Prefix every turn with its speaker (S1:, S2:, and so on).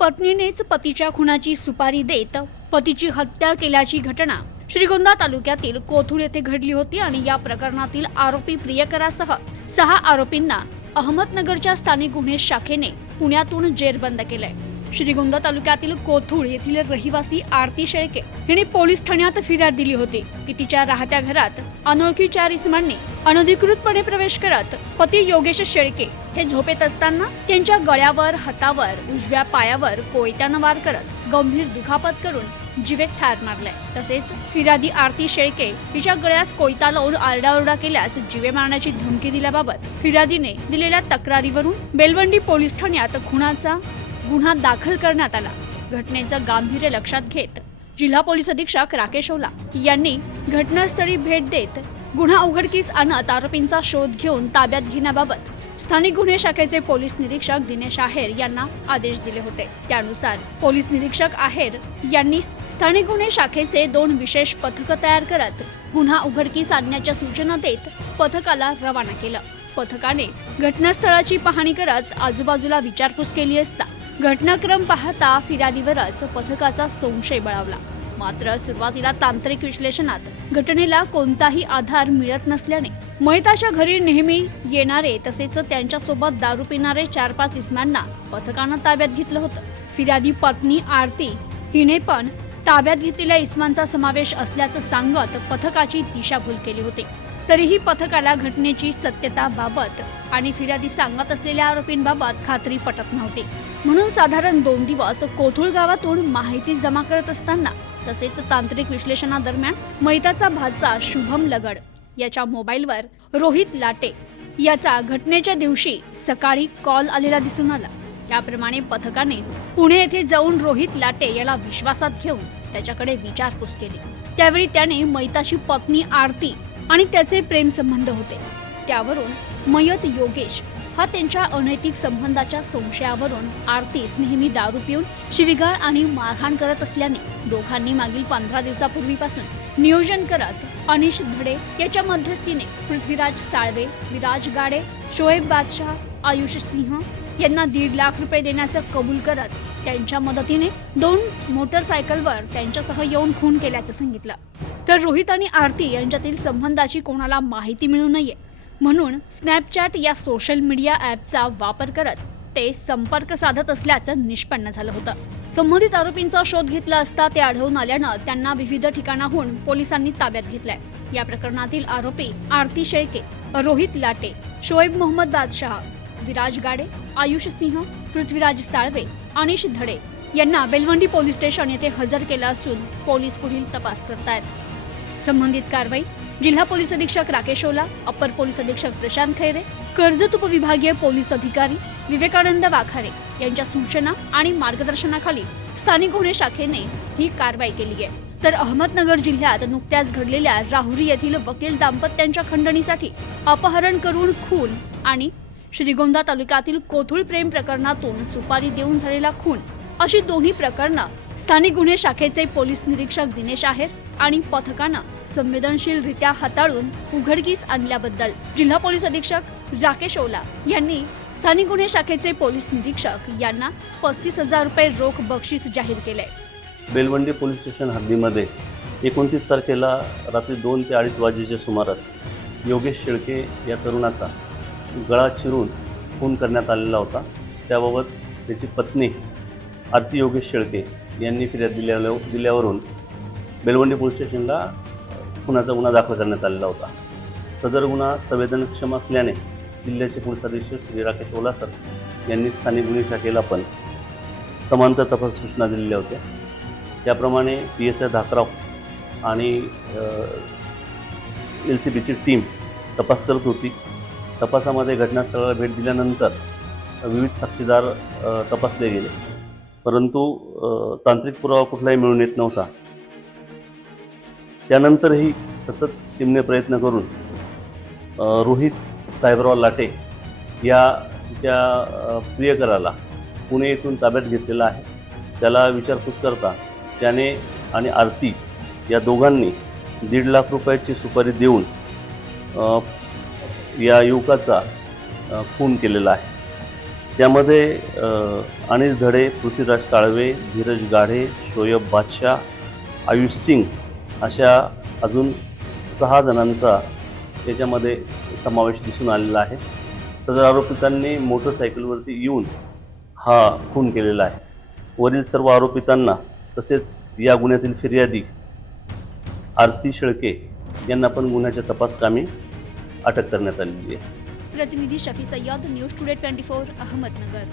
S1: पत्नीनेच पतीच्या खुनाची सुपारी देत पतीची हत्या केल्याची घटना श्रीगोंदा तालुक्यातील कोथुळ येथे घडली होती आणि या प्रकरणातील आरोपी प्रियकरासह सहा आरोपींना अहमदनगरच्या स्थानिक गुन्हे शाखेने पुण्यातून जेरबंद केलंय. श्रीगोंदा तालुक्यातील कोथुळ येथील रहिवासी आरती शेळके हिने पोलीस ठाण्यात फिर्याद दिली होती. की तिच्या राहत्या घरात अनोळखी चार इसमांनी अनधिकृतपणे प्रवेश करत पती योगेश शेळके हे झोपेत असताना त्यांच्या गळ्यावर हातावर उजव्या पायावर कोयत्यानं वार करत गंभीर दुखापत करून जीवेत ठार मारलाय. तसेच फिर्यादी आरती शेळके हिच्या गळ्यास कोयता लावून आरडाओरडा केल्यास जीवे मारण्याची धमकी दिल्याबाबत फिर्यादीने दिलेल्या तक्रारीवरून बेलवंडी पोलीस ठाण्यात खुनाचा गुन्हा दाखल करण्यात आला. घटनेचं गांभीर्य लक्षात घेत जिल्हा पोलीस अधीक्षक राकेश ओला यांनी घटनास्थळी भेट देत गुन्हा उघडकीस आणत आरोपींचा शोध घेऊन ताब्यात घेण्याबाबत स्थानिक गुन्हे शाखेचे पोलीस निरीक्षक दिनेश आहेर यांना आदेश दिले होते. त्यानुसार पोलीस निरीक्षक आहेर यांनी स्थानिक गुन्हे शाखेचे दोन विशेष पथक तयार करत गुन्हा उघडकीस आणण्याच्या सूचना देत पथकाला रवाना केलं. पथकाने घटनास्थळाची पाहणी करत आजूबाजूला विचारपूस केली असता घटनाक्रम पाहता फिर्यादीवरच पथकाचा संशय बळावला. मात्र सुरुवातीला तांत्रिक विश्लेषणात घटनेला कोणताही आधार मिळत नसल्याने मयताच्या घरी नेहमी येणारे तसेच त्यांच्यासोबत दारू पिणारे चार पाच इस्मांना पथकानं ताब्यात घेतलं होतं. फिर्यादी पत्नी आरती हिने पण ताब्यात घेतलेल्या इस्मांचा समावेश असल्याचं सांगत पथकाची दिशाभूल केली होती. तरीही पथकाला घटनेची सत्यता बाबत आणि फिर्यादी सांगत असलेल्या आरोपींबाबत खात्री पटत नव्हती. म्हणून साधारण दोन दिवस कोथुळ गावातून माहिती जमा करत असताना तसेच तांत्रिक विश्लेषणादरम्यान मैताचा भाचा शुभम लगड याच्या मोबाईलवर रोहित लाटे याचा घटनेच्या दिवशी सकाळी कॉल आलेला दिसून आला. त्याप्रमाणे पथकाने पुणे येथे जाऊन रोहित लाटे याला विश्वासात घेऊन त्याच्याकडे विचारपूस केली. त्यावेळी त्याने मैताची पत्नी आरती आणि त्याचे प्रेम संबंध होते. त्यावरून मयत योगेश हा त्यांच्या अनैतिक संबंधाच्या संशयावरून आरतीस नेहमी दारू पिऊन शिविगाळ आणि मारहाण करत असल्याने दोघांनी मागील पंधरा दिवसापूर्वीपासून नियोजन करत अनिश धडे याच्या मध्यस्थीने पृथ्वीराज साळवे विराज गाडे शोएब बादशाह आयुष सिंह यांना दीड लाख रुपये देण्याचं कबूल करत त्यांच्या मदतीने दोन मोटरसायकलवर त्यांच्यासह येऊन खून केल्याचं सांगितलं. तर रोहित आणि आरती यांच्यातील संबंधाची कोणाला माहिती मिळू नये म्हणून स्नॅपचॅट या सोशल मीडिया ॲपचा वापर करत ते संपर्क साधत असल्याचं निष्पन्न झालं होतं. संबंधित आरोपींचा शोध घेतला असता ते आढळून आल्यानं त्यांना विविध ठिकाणाहून पोलिसांनी ताब्यात घेतलंय. या प्रकरणातील आरोपी आरती शेळके रोहित लाटे शोएब मोहम्मद बादशाह विराज गाडे आयुष सिंह पृथ्वीराज साळवे अनिश धडे यांना बेलवंडी पोलीस स्टेशन येथे हजर केलं असून पोलीस पुढील तपास करतायत. संबंधित कारवाई जिल्हा पोलीस अधीक्षक राकेश ओला अप्पर पोलीस अधीक्षक प्रशांत खैरे कर्जत उपविभागीय पोलीस अधिकारी विवेकानंद वाखारे यांच्या सूचना आणि मार्गदर्शनाखाली स्थानिक गुन्हे शाखेने ही कारवाई केली आहे. तर अहमदनगर जिल्ह्यात नुकत्याच घडलेल्या राहुरी येथील वकील दाम्पत्यांच्या खंडणीसाठी अपहरण करून खून आणि श्रीगोंदा तालुक्यातील कोथुळ प्रेम प्रकरणातून सुपारी देऊन झालेला खून अशी दोन्ही प्रकरणं स्थानिक गुन्हे शाखेचे पोलीस निरीक्षक दिनेश आहेर आणि पथकानं संवेदनशीलरित्या हाताळून उघडकीस आणल्याबद्दल जिल्हा पोलीस अधीक्षक राकेश ओला यांनी स्थानिक गुन्हे शाखेचे पोलीस निरीक्षक यांना पस्तीस हजार रुपये रोख बक्षीस जाहीर केले
S2: बेलवंडी पोलीस स्टेशन हद्दीमध्ये एकोणतीस तारखेला रात्री दोन ते अडीच वाजेच्या सुमारास योगेश शेळके या तरुणाचा गळा चिरून खून करण्यात आलेला होता. त्याबाबत त्याची पत्नी आरती योगेश शेळके यांनी फिर्याद दिल्या दिल्यावरून बेलवंडी पोलीस स्टेशनला खुनाचा गुन्हा दाखल करण्यात आलेला होता. सदर गुन्हा संवेदनक्षम असल्याने जिल्ह्याचे पोलीस अधीक्षक श्री राकेश ओलासर यांनी स्थानिक गुन्हे शाखेला पण समांतर तपास सूचना दिलेल्या होत्या. त्याप्रमाणे पी एस आय धाकराव आणि एल सी बीची टीम तपास करत होती. तपासामध्ये घटनास्थळाला भेट दिल्यानंतर विविध साक्षीदार तपासले गेले. परंतु तांत्रिक पुरावा कुठलाही मिळून येत नव्हता. त्यानंतरही सतत टीमने प्रयत्न करून रोहित साहेबराव लाटे या तिच्या प्रियकराला पुणे येथून ताब्यात घेतलेला आहे. त्याला विचारपूस करता त्याने आणि आरती या दोघांनी दीड लाख रुपयाची सुपारी देऊन या युवकाचा खून केलेला आहे. त्यामध्ये अनिल धडे पृथ्वीराज साळवे धीरज गाढे शोयब बादशाह आयुष सिंग अशा अजून सहा जणांचा याच्यामध्ये समावेश दिसून आलेला आहे. सदर आरोपितांनी मोटरसायकलवरती येऊन हा खून केलेला आहे. वरील सर्व आरोपितांना तसेच या गुन्ह्यातील फिर्यादी आरती शेळके यांना पण गुन्ह्याच्या तपासकामी अटक करण्यात आलेली आहे.
S1: प्रतिनिधी Shafi Sayyad news today twenty four Ahmednagar.